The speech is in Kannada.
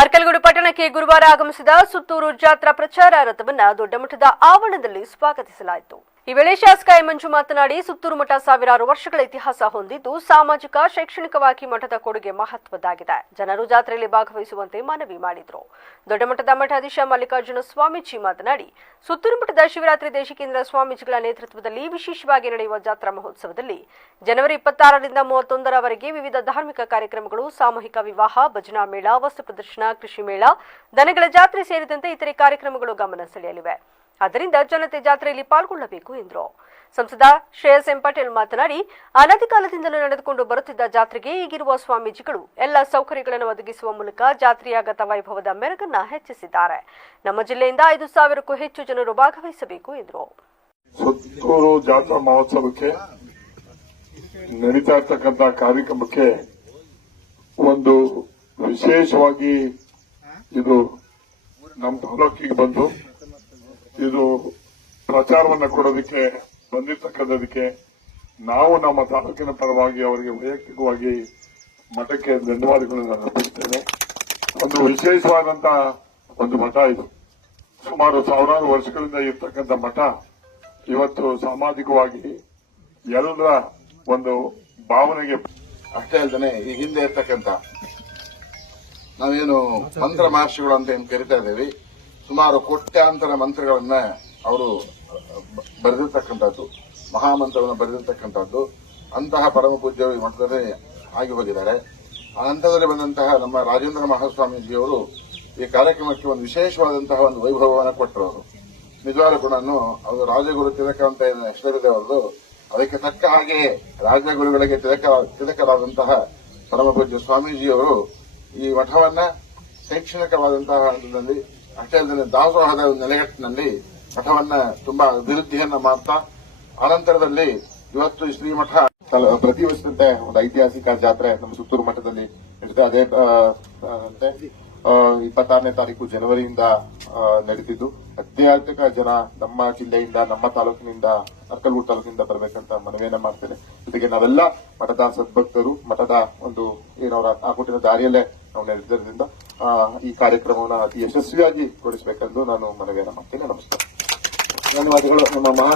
ಅರ್ಕಲಗೂಡು ಪಟ್ಟಣಕ್ಕೆ ಗುರುವಾರ ಆಗಮಿಸಿದ ಸುತ್ತೂರು ಜಾತ್ರಾ ಪ್ರಚಾರ ರಥವನ್ನು ದೊಡ್ಡ ಮಠದ ಆವರಣದಲ್ಲಿ ಸ್ವಾಗತಿಸಲಾಯಿತು. ಈ ವೇಳೆ ಶಾಸಕ ಎಂ ಮಂಜು ಮಾತನಾಡಿ, ಸುತ್ತೂರು ಮಠ ಸಾವಿರಾರು ವರ್ಷಗಳ ಇತಿಹಾಸ ಹೊಂದಿದ್ದು ಸಾಮಾಜಿಕ ಶೈಕ್ಷಣಿಕವಾಗಿ ಮಠದ ಕೊಡುಗೆ ಮಹತ್ವದ್ದಾಗಿದೆ. ಜನರು ಜಾತ್ರೆಯಲ್ಲಿ ಭಾಗವಹಿಸುವಂತೆ ಮನವಿ ಮಾಡಿದರು. ದೊಡ್ಡ ಮಠದ ಮಠಾಧೀಶ ಮಲ್ಲಿಕಾರ್ಜುನ ಸ್ವಾಮೀಜಿ ಮಾತನಾಡಿ, ಸುತ್ತೂರು ಮಠದ ಶಿವರಾತ್ರಿ ದೇಶಿಕೇಂದ್ರ ಸ್ವಾಮೀಜಿಗಳ ನೇತೃತ್ವದಲ್ಲಿ ವಿಶೇಷವಾಗಿ ನಡೆಯುವ ಜಾತ್ರಾ ಮಹೋತ್ಸವದಲ್ಲಿ ಜನವರಿ 26ರಿಂದ 31ರವರೆಗೆ ವಿವಿಧ ಧಾರ್ಮಿಕ ಕಾರ್ಯಕ್ರಮಗಳು, ಸಾಮೂಹಿಕ ವಿವಾಹ, ಭಜನಾ ಮೇಳ, ವಸ್ತು ಪ್ರದರ್ಶನ, ಕೃಷಿ ಮೇಳ, ದನಗಳ ಜಾತ್ರೆ ಸೇರಿದಂತೆ ಇತರೆ ಕಾರ್ಯಕ್ರಮಗಳು ಗಮನ ಸೆಳೆಯಲಿವೆ. ಆದ್ದರಿಂದ ಜನತೆ ಜಾತ್ರೆಯಲ್ಲಿ ಪಾಲ್ಗೊಳ್ಳಬೇಕು ಎಂದರು. ಸಂಸದ ಶ್ರೇಯಸ್ ಎಂ ಪಟೇಲ್ ಮಾತನಾಡಿ, ಅನಾದಿ ಕಾಲದಿಂದಲೂ ನಡೆದುಕೊಂಡು ಬರುತ್ತಿದ್ದ ಜಾತ್ರೆಗೆ ಈಗಿರುವ ಸ್ವಾಮೀಜಿಗಳು ಎಲ್ಲ ಸೌಕರ್ಯಗಳನ್ನು ಒದಗಿಸುವ ಮೂಲಕ ಜಾತ್ರೆಯಾಗತ ವೈಭವದ ಮೆರುಗನ್ನ ಹೆಚ್ಚಿಸಿದ್ದಾರೆ. ನಮ್ಮ ಜಿಲ್ಲೆಯಿಂದ 5,000ಕ್ಕೂ ಹೆಚ್ಚು ಜನರು ಭಾಗವಹಿಸಬೇಕು ಎಂದರು. ಸುತ್ತೂರು ಜಾತ್ರಾ ಮಹೋತ್ಸವಕ್ಕೆ ನಡೀತಾ ಇರ್ತಕ್ಕಂಥ ಕಾರ್ಯಕ್ರಮಕ್ಕೆ ಒಂದು ವಿಶೇಷವಾಗಿ ಇದು ನಮ್ಮ ತಾಲೂಕಿಗೆ ಬಂದು ಇದು ಪ್ರಚಾರವನ್ನ ಕೊಡೋದಕ್ಕೆ ಬಂದಿರತಕ್ಕಂಥದಕ್ಕೆ ನಾವು ನಮ್ಮ ತಾಲೂಕಿನ ಪರವಾಗಿ ಅವರಿಗೆ ವೈಯಕ್ತಿಕವಾಗಿ ಮಠಕ್ಕೆ ಧನ್ಯವಾದಗಳನ್ನು ಅರ್ಪಿಸುತ್ತೇನೆ. ಒಂದು ವಿಶೇಷವಾದಂತಹ ಒಂದು ಮಠ ಇದು. ಸುಮಾರು ಸಾವಿರಾರು ವರ್ಷಗಳಿಂದ ಇರ್ತಕ್ಕಂಥ ಮಠ ಇವತ್ತು ಸಾಮಾಜಿಕವಾಗಿ ಎಲ್ಲರ ಒಂದು ಭಾವನೆಗೆ ಅಷ್ಟೇ ಅಲ್ಲದೆ ಈ ಹಿಂದೆ ಇರ್ತಕ್ಕಂಥ ನಾವೇನು ಮಂತ್ರ ಮಹರ್ಷಿಗಳು ಅಂತ ಏನು ಕರಿತಾ ಇದ್ದೇವೆ, ಸುಮಾರು ಕೋಟ್ಯಾಂತರ ಮಂತ್ರಗಳನ್ನ ಅವರು ಬರೆದಿರ್ತಕ್ಕಂಥದ್ದು, ಮಹಾಮಂತ್ರವನ್ನು ಬರೆದಿರ್ತಕ್ಕಂಥದ್ದು. ಅಂತಹ ಪರಮ ಪೂಜ್ಯರು ಈ ಮಠದಲ್ಲಿ ಆಗಿ ಹೋಗಿದ್ದಾರೆ. ಆ ಹಂತದಲ್ಲಿ ಬಂದಂತಹ ನಮ್ಮ ರಾಜೇಂದ್ರ ಮಹಾಸ್ವಾಮೀಜಿಯವರು ಈ ಕಾರ್ಯಕ್ರಮಕ್ಕೆ ಒಂದು ವಿಶೇಷವಾದಂತಹ ಒಂದು ವೈಭವವನ್ನು ಕೊಟ್ಟರು. ಅವರು ನಿಜವಾದ ಗುಣನು ಅವರು ರಾಜಗುರು ತಿಲಕ ಅಂತ ಹೆಸರಿದೆ ಅವರದು. ಅದಕ್ಕೆ ತಕ್ಕ ಹಾಗೆ ರಾಜಗುರುಗಳಿಗೆ ತಿಲಕರಾದಂತಹ ಪರಮ ಪೂಜ್ಯ ಸ್ವಾಮೀಜಿಯವರು ಈ ಮಠವನ್ನ ಶೈಕ್ಷಣಿಕವಾದಂತಹ ಹಂತದಲ್ಲಿ ಅಷ್ಟೇ ಅಲ್ಲದೆ ದಾಸೋಹದ ನೆಲೆಗಟ್ಟಿನಲ್ಲಿ ಮಠವನ್ನ ತುಂಬಾ ಅಭಿವೃದ್ಧಿಯನ್ನ ಮಾಡ್ತಾ ಅನಂತರದಲ್ಲಿ ಇವತ್ತು ಶ್ರೀಮಠ ಪ್ರತಿ ವರ್ಷದಂತೆ ಒಂದು ಐತಿಹಾಸಿಕ ಜಾತ್ರೆ ನಮ್ಮ ಸುತ್ತೂರು ಮಠದಲ್ಲಿ ನಡೀತದೆ. ಅದೇ 26ನೇ ತಾರೀಕು ಜನವರಿಯಿಂದ ನಡೀತಿದ್ದು ಅತ್ಯಧಿಕ ಜನ ನಮ್ಮ ಜಿಲ್ಲೆಯಿಂದ, ನಮ್ಮ ತಾಲೂಕಿನಿಂದ, ಅರ್ಕಲಗೂಡು ತಾಲೂಕಿನಿಂದ ಬರಬೇಕಂತ ಮನವಿಯನ್ನ ಮಾಡ್ತೇನೆ. ಜೊತೆಗೆ ನಾವೆಲ್ಲ ಮಠದ ಸದ್ಭಕ್ತರು ಮಠದ ಒಂದು ಏನವರ ಆಗುಟ್ಟಿನ ದಾರಿಯಲ್ಲೇ ನಾವು ನಡೆದಿದ್ದರಿಂದ ಈ ಕಾರ್ಯಕ್ರಮವನ್ನು ಅತಿ ಯಶಸ್ವಿಯಾಗಿ ಗೊಳಿಸಬೇಕೆಂದು ನಾನು ಮನವಿಯನ್ನ ಮಾಡ್ತೇನೆ. ನಮಸ್ಕಾರ. ಧನ್ಯವಾದಗಳು. ನಮ್ಮ ಮಹಾ